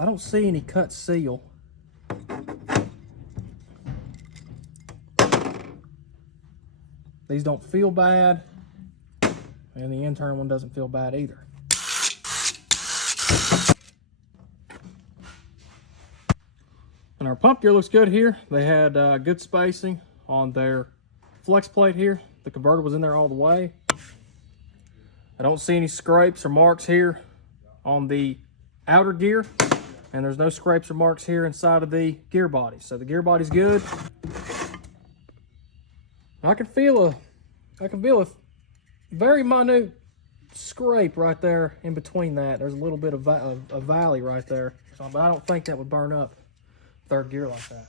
I don't see any cut seal. These don't feel bad, and the internal one doesn't feel bad either. And our pump gear looks good here. They had good spacing on their flex plate here. The converter was in there all the way. I don't see any scrapes or marks here on the outer gear, and there's no scrapes or marks here inside of the gear body. So the gear body's good. I can feel a very minute scrape right there in between that. There's a little bit of a valley right there, but I don't think that would burn up third gear like that.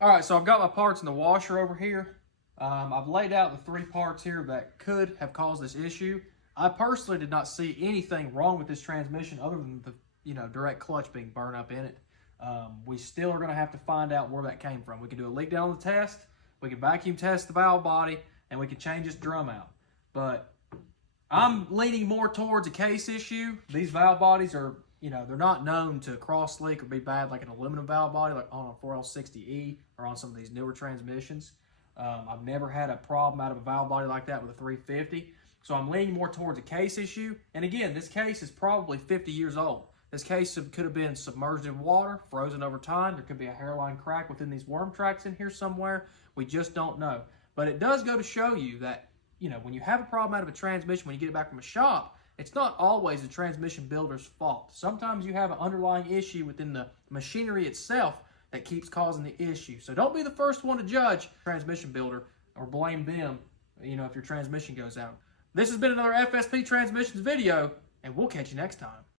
All right, so I've got my parts in the washer over here. I've laid out the 3 parts here that could have caused this issue. I personally did not see anything wrong with this transmission other than the direct clutch being burned up in it. We still are going to have to find out where that came from. We can do a leak down on the test, we can vacuum test the valve body, and we can change this drum out. But I'm leaning more towards a case issue. These valve bodies are, they're not known to cross leak or be bad like an aluminum valve body like on a 4L60E or on some of these newer transmissions. I've never had a problem out of a valve body like that with a 350. So I'm leaning more towards a case issue. And again, this case is probably 50 years old. This case could have been submerged in water, frozen over time. There could be a hairline crack within these worm tracks in here somewhere. We just don't know. But it does go to show you that, when you have a problem out of a transmission, when you get it back from a shop, it's not always the transmission builder's fault. Sometimes you have an underlying issue within the machinery itself that keeps causing the issue. So don't be the first one to judge transmission builder or blame them, if your transmission goes out. This has been another FSP Transmissions video, and we'll catch you next time.